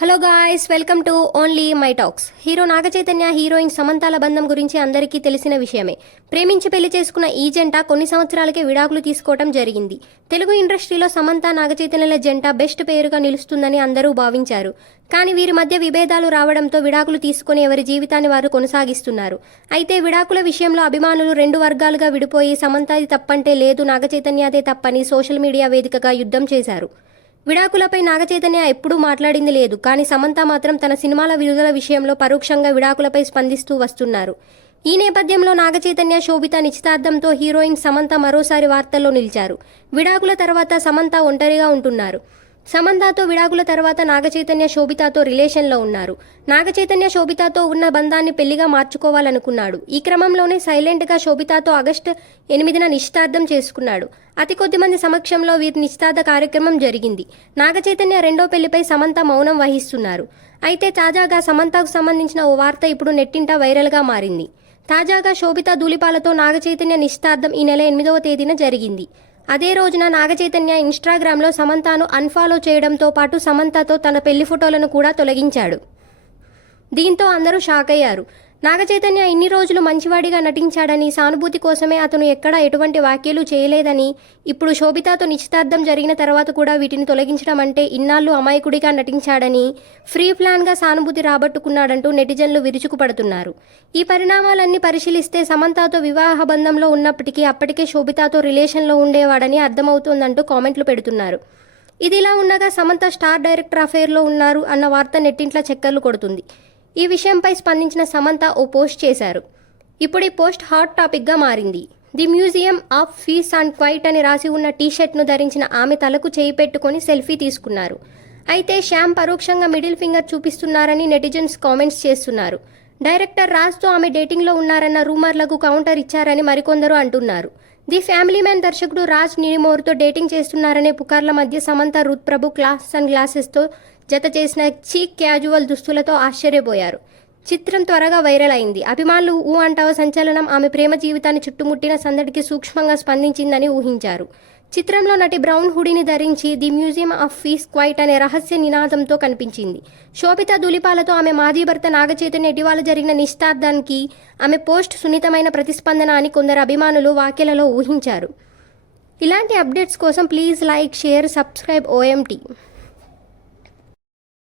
Hello guys, welcome to only my talks. Hero Naga Chaitanya, heroine సమంతాల బంధం గురించి అందరికీ తెలిసిన విషయమే. ప్రేమించి పెళ్లి చేసుకున్న ఈ జంట కొన్ని సంవత్సరాలకే విడాకులు తీసుకోవడం జరిగింది. తెలుగు ఇండస్ట్రీలో సమంత నాగచైతన్యల జంట బెస్ట్ పేరుగా నిలుస్తుందని అందరూ భావించారు. కానీ వీరి మధ్య విభేదాలు రావడంతో విడాకులు తీసుకుని ఎవరి జీవితాన్ని వారు కొనసాగిస్తున్నారు. అయితే విడాకుల విషయంలో అభిమానులు రెండు వర్గాలుగా విడిపోయి సమంతది తప్పంటే లేదు, నాగచైతన్యదే తప్పని సోషల్ మీడియా వేదికగా యుద్ధం చేశారు. విడాకులపై నాగచైతన్య ఎప్పుడూ మాట్లాడింది లేదు. కానీ సమంత మాత్రం తన సినిమాల విడుదల విషయంలో పరోక్షంగా విడాకులపై స్పందిస్తూ వస్తున్నారు. ఈ నేపథ్యంలో నాగచైతన్య, శోభిత నిశ్చితార్థంతో హీరోయిన్ సమంత మరోసారి వార్తల్లో నిలిచారు. విడాకుల తర్వాత సమంత ఒంటరిగా ఉంటున్నారు. సమంతతో విడాకుల తర్వాత నాగచైతన్య, శోభితతో రిలేషన్లో ఉన్నారు. నాగచైతన్య శోభితతో ఉన్న బంధాన్ని పెళ్లిగా మార్చుకోవాలనుకున్నాడు. ఈ క్రమంలోనే సైలెంట్గా శోభితతో ఆగస్టు 8న నిశ్చితార్థం చేసుకున్నాడు. అతి కొద్ది మంది సమక్షంలో వీరి నిశ్చితార్థ కార్యక్రమం జరిగింది. నాగచైతన్య రెండో పెళ్లిపై సమంత మౌనం వహిస్తున్నారు. అయితే తాజాగా సమంతకు సంబంధించిన ఓ వార్త ఇప్పుడు నెట్టింట వైరల్గా మారింది. తాజాగా శోభిత ధూళిపాలతో నాగచైతన్య నిశ్చితార్థం ఈ నెల 8వ తేదీన జరిగింది. అదే రోజున నాగచైతన్య ఇన్స్టాగ్రామ్లో సమంతను అన్ఫాలో చేయడంతో పాటు సమంతతో తన పెళ్లి ఫోటోలను కూడా తొలగించాడు. దీంతో అందరూ షాక్ అయ్యారు. నాగచైతన్య ఇన్ని రోజులు మంచివాడిగా నటించాడని, సానుభూతి కోసమే అతను ఎక్కడా ఎటువంటి వ్యాఖ్యలు చేయలేదని, ఇప్పుడు శోభితతో నిశ్చితార్థం జరిగిన తర్వాత కూడా వీటిని తొలగించడం అంటే ఇన్నాళ్ళు అమాయకుడిగా నటించాడని, ఫ్రీ ప్లాన్గా సానుభూతి రాబట్టుకున్నాడంటూ నెటిజన్లు విరుచుకుపడుతున్నారు. ఈ పరిణామాలన్నీ పరిశీలిస్తే సమంతతో వివాహ బంధంలో ఉన్నప్పటికీ అప్పటికే శోభితతో రిలేషన్లో ఉండేవాడని అర్థమవుతోందంటూ కామెంట్లు పెడుతున్నారు. ఇదిలా ఉండగా సమంత స్టార్ డైరెక్టర్ అఫైర్లో ఉన్నారు అన్న వార్త నెట్టింట్ల చక్కర్లు కొడుతుంది. ఈ విషయంపై స్పందించిన సమంత ఓ పోస్ట్ చేశారు. ఇప్పుడు ఈ పోస్ట్ హాట్ టాపిక్గా మారింది. The museum of peace and quiet అని రాసి ఉన్న టీషర్ట్ను ధరించిన ఆమె తలకు చేయి పెట్టుకొని సెల్ఫీ తీసుకున్నారు. అయితే శ్యామ్ పరోక్షంగా మిడిల్ ఫింగర్ చూపిస్తున్నారని నెటిజన్స్ కామెంట్స్ చేస్తున్నారు. డైరెక్టర్ రాజ్తో ఆమె డేటింగ్లో ఉన్నారన్న రూమర్లకు కౌంటర్ ఇచ్చారని మరికొందరు అంటున్నారు. ది ఫ్యామిలీ మ్యాన్ దర్శకుడు రాజ్ నిడిమోర్తో డేటింగ్ చేస్తున్నారనే పుకార్ల మధ్య సమంత రుత్ ప్రభు క్లాస్ అండ్ గ్లాసెస్తో జత చేసిన చీక్ క్యాజువల్ దుస్తులతో ఆశ్చర్యపోయారు. చిత్రం త్వరగా వైరల్ అయింది. అభిమానులు ఊ అంటావ సంచలనం ఆమె ప్రేమ జీవితాన్ని చుట్టుముట్టిన సందడికి సూక్ష్మంగా స్పందించిందని ఊహించారు. చిత్రంలో నటి బ్రౌన్ హుడీని ధరించి the museum of peace quiet అనే రహస్య నినాదంతో కనిపించింది. శోభిత ధూళిపాలతో ఆమె మాజీ భర్త నాగచైతన్య ఇటీవల జరిగిన నిశ్చితార్థానికి ఆమె పోస్ట్ సున్నితమైన ప్రతిస్పందన అని కొందరు అభిమానులు వ్యాఖ్యలలో ఊహించారు. ఇలాంటి అప్డేట్స్ కోసం please like, share, subscribe OMT.